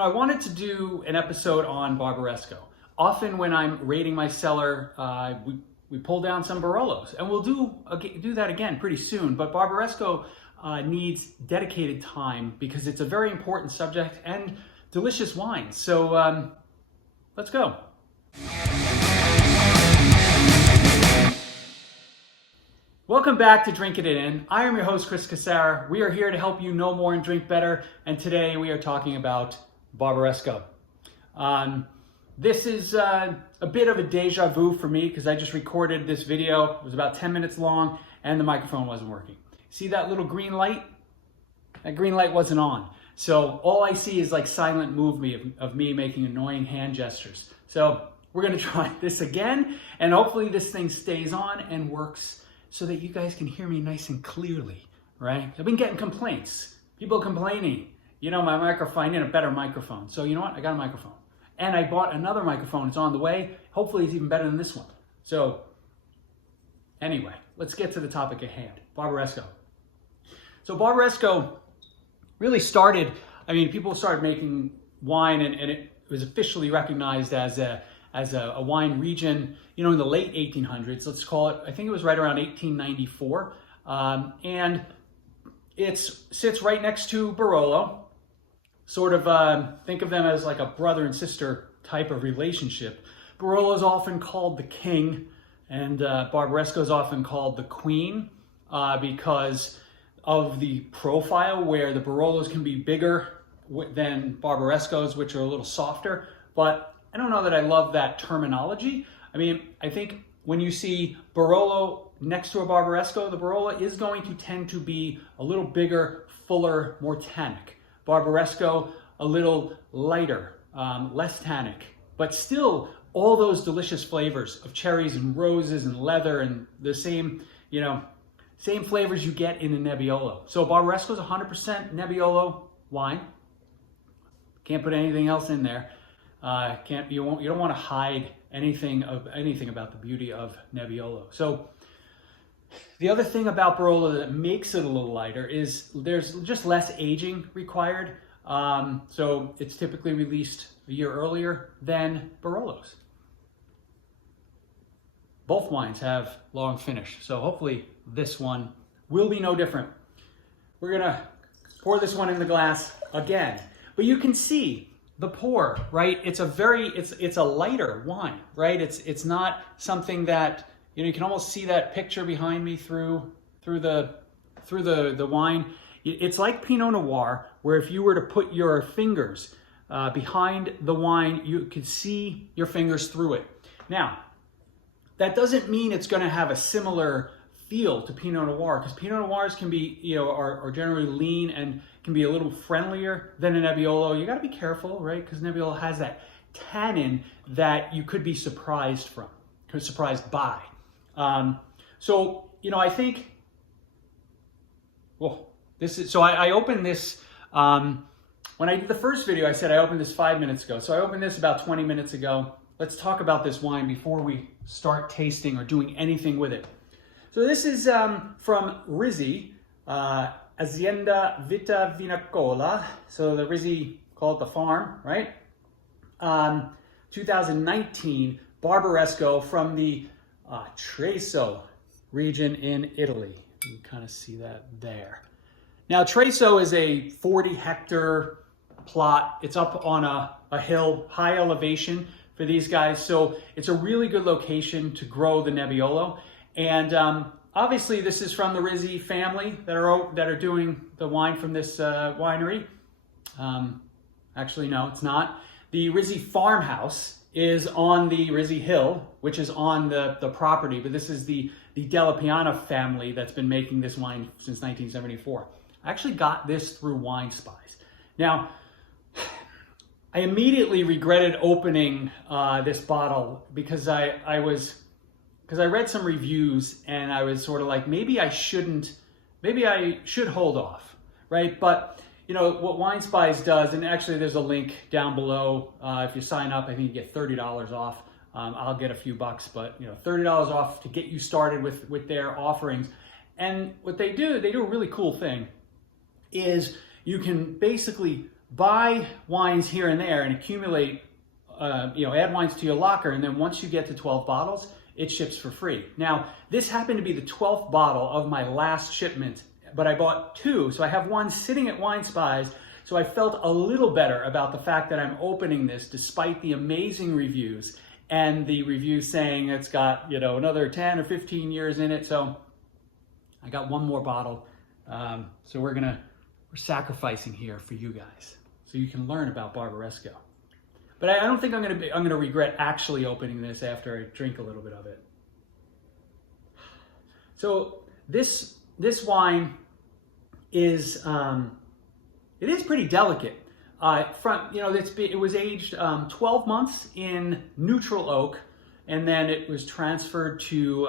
I wanted to do an episode on Barbaresco. Often when I'm rating my cellar, we pull down some Barolos, and we'll do that again pretty soon. But Barbaresco needs dedicated time because it's a very important subject and delicious wine. So let's go. Welcome back to Drink It In. I am your host, Chris Cassara. We are here to help you know more and drink better. And today we are talking about Barbaresco. This is a bit of a deja vu for me because I just recorded this video. It was about 10 minutes long and the microphone wasn't working. See that little green light? That green light wasn't on. So all I see is like silent movement of me making annoying hand gestures. So we're gonna try this again and hopefully this thing stays on and works so that you guys can hear me nice and clearly, right? I've been getting complaints. People complaining, my microphone, I need a better microphone. So you know what? I got a microphone. And I bought another microphone. It's on the way. Hopefully it's even better than this one. So anyway, let's get to the topic at hand, Barbaresco. So Barbaresco really started, people started making wine and it was officially recognized as a wine region, in the late 1800s, let's call it, I think it was right around 1894. And it sits right next to Barolo. Sort of think of them as like a brother and sister type of relationship. Barolo is often called the king and Barbaresco is often called the queen because of the profile where the Barolos can be bigger than Barbarescos, which are a little softer. But I don't know that I love that terminology. I think when you see Barolo next to a Barbaresco, the Barolo is going to tend to be a little bigger, fuller, more tannic. Barbaresco, a little lighter, less tannic, but still all those delicious flavors of cherries and roses and leather and the same flavors you get in a Nebbiolo. So Barbaresco is 100% Nebbiolo wine. Can't put anything else in there. You don't want to hide anything about the beauty of Nebbiolo. So the other thing about Barolo that makes it a little lighter is there's just less aging required. So it's typically released a year earlier than Barolos. Both wines have long finish, so hopefully this one will be no different. We're gonna pour this one in the glass again, but you can see the pour, right? It's a lighter wine, right? It's not something that, you can almost see that picture behind me through the wine. It's like Pinot Noir, where if you were to put your fingers behind the wine, you could see your fingers through it. Now, that doesn't mean it's gonna have a similar feel to Pinot Noir, because Pinot Noirs can be, are generally lean and can be a little friendlier than a Nebbiolo. You got to be careful, right? Because Nebbiolo has that tannin that you could be surprised by. So I think, well, this is, so I opened this, when I did the first video, I said I opened this 5 minutes ago. So I opened this about 20 minutes ago. Let's talk about this wine before we start tasting or doing anything with it. So this is from Rizzi, Azienda Vita Vinicola. So the Rizzi, call it the farm, right? 2019 Barbaresco from the Treiso region in Italy. You can kind of see that there. Now Treiso is a 40-hectare plot. It's up on a hill, high elevation for these guys. So it's a really good location to grow the Nebbiolo. And obviously this is from the Rizzi family that are doing the wine from this winery. Actually, no, it's not. The Rizzi farmhouse is on the Rizzi Hill, which is on the property, but this is the Della Piana family that's been making this wine since 1974. I actually got this through Wine Spies. Now, I immediately regretted opening this bottle because I read some reviews and I was sort of like, maybe I should hold off, right? But what Wine Spies does, and actually there's a link down below. If you sign up, I think you get $30 off. I'll get a few bucks, but $30 off to get you started with their offerings. And what they do a really cool thing, is you can basically buy wines here and there and accumulate, add wines to your locker, and then once you get to 12 bottles, it ships for free. Now, this happened to be the 12th bottle of my last shipment, but I bought 2, so I have one sitting at Wine Spies, so I felt a little better about the fact that I'm opening this despite the amazing reviews and the reviews saying it's got, another 10 or 15 years in it. So I got one more bottle. So we're sacrificing here for you guys so you can learn about Barbaresco. But I don't think I'm gonna regret actually opening this after I drink a little bit of it. So this wine is it is pretty delicate. It was aged 12 months in neutral oak, and then it was transferred to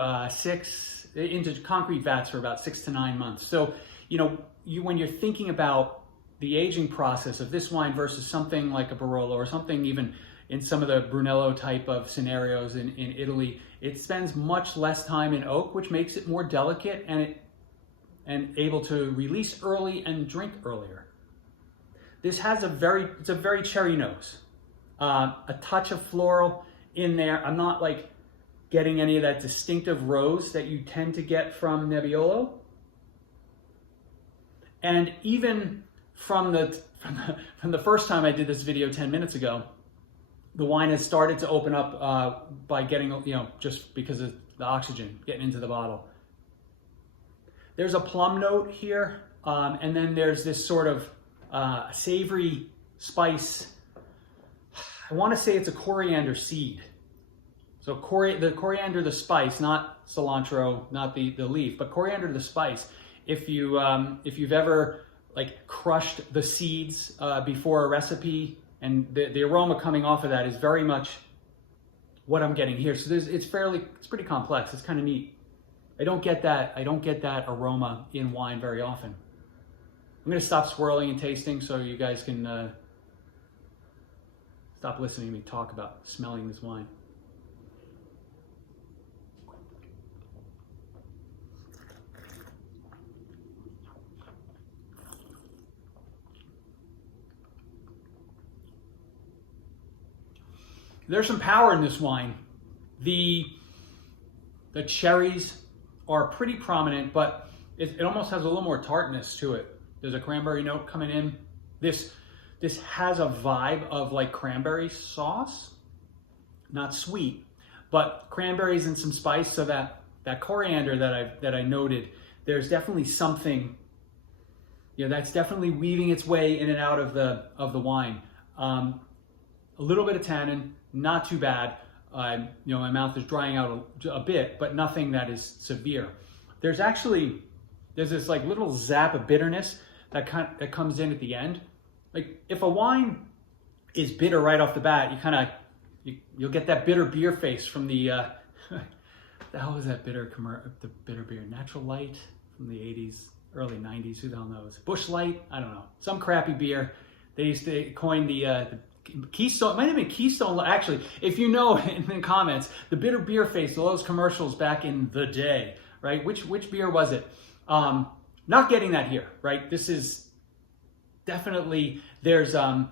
into concrete vats for about 6 to 9 months. So, when you're thinking about the aging process of this wine versus something like a Barolo or something even in some of the Brunello type of scenarios in Italy, it spends much less time in oak, which makes it more delicate and able to release early and drink earlier. This has it's a very cherry nose, a touch of floral in there. I'm not getting any of that distinctive rose that you tend to get from Nebbiolo. And even from the first time I did this video 10 minutes ago, the wine has started to open up by getting, just because of the oxygen getting into the bottle. There's a plum note here, and then there's this sort of savory spice. I want to say it's a coriander seed. So the coriander, the spice, not cilantro, not the leaf, but coriander, the spice. If you've ever crushed the seeds before a recipe, and the aroma coming off of that is very much what I'm getting here. So it's pretty complex. It's kind of neat. I don't get that aroma in wine very often. I'm going to stop swirling and tasting so you guys can stop listening to me talk about smelling this wine. There's some power in this wine. The cherries are pretty prominent, but it almost has a little more tartness to it. There's a cranberry note coming in. This has a vibe of cranberry sauce, not sweet, but cranberries and some spice. So that coriander that I noted, there's definitely something, that's definitely weaving its way in and out of the wine. A little bit of tannin, not too bad. My mouth is drying out a bit, but nothing that is severe. There's this little zap of bitterness that comes in at the end. If a wine is bitter right off the bat, you'll get that bitter beer face from the the hell was that the bitter beer? Natural Light from the 80s, early 90s, who the hell knows? Busch Light, I don't know. Some crappy beer. They used to coin the Keystone, it might have been Keystone, actually, if you know in the comments, the bitter beer face, all those commercials back in the day, right? Which beer was it? Not getting that here, right? This is definitely, there's a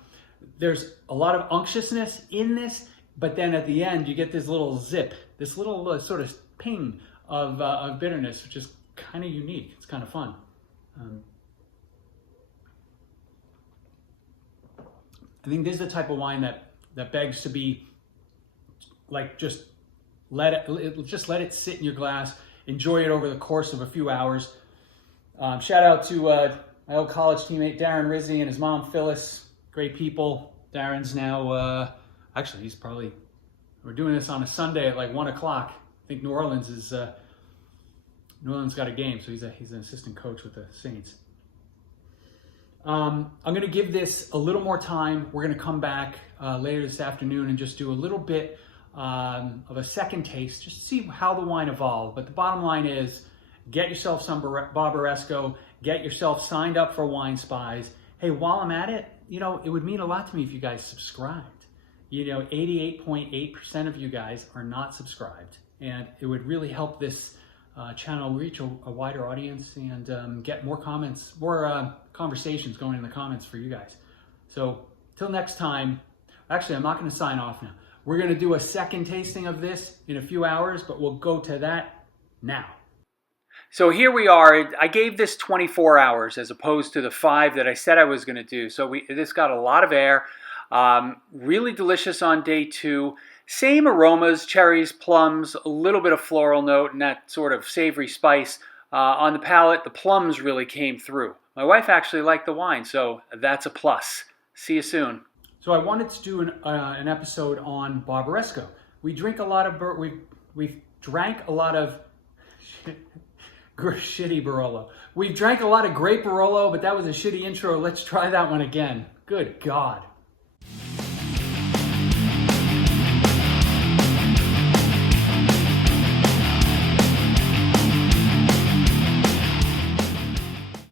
lot of unctuousness in this, but then at the end you get this little zip, this little sort of ping of bitterness, which is kind of unique. It's kind of fun. I think this is the type of wine that begs to be just let it sit in your glass, enjoy it over the course of a few hours. Shout out to my old college teammate Darren Rizzi and his mom Phyllis, great people. Darren's now actually we're doing this on a Sunday at 1 o'clock. I think New Orleans got a game, so he's an assistant coach with the Saints. I'm going to give this a little more time. We're going to come back later this afternoon and just do a little bit of a second taste, just to see how the wine evolved. But the bottom line is, get yourself some Barbaresco, get yourself signed up for Wine Spies. Hey, while I'm at it, it would mean a lot to me if you guys subscribed. 88.8% of you guys are not subscribed, and it would really help this channel reach a wider audience and get more comments, more conversations going in the comments for you guys. So till next time, actually, I'm not going to sign off now. We're going to do a second tasting of this in a few hours, but we'll go to that now. So here we are. I gave this 24 hours as opposed to the 5 that I said I was going to do. So this got a lot of air. Really delicious on day 2. Same aromas, cherries, plums, a little bit of floral note and that sort of savory spice. On the palate, the plums really came through. My wife actually liked the wine, so that's a plus. See you soon. So I wanted to do an episode on Barbaresco. We drink a lot of, we've drank a lot of shitty Barolo. We've drank a lot of great Barolo, but that was a shitty intro. Let's try that one again. Good God.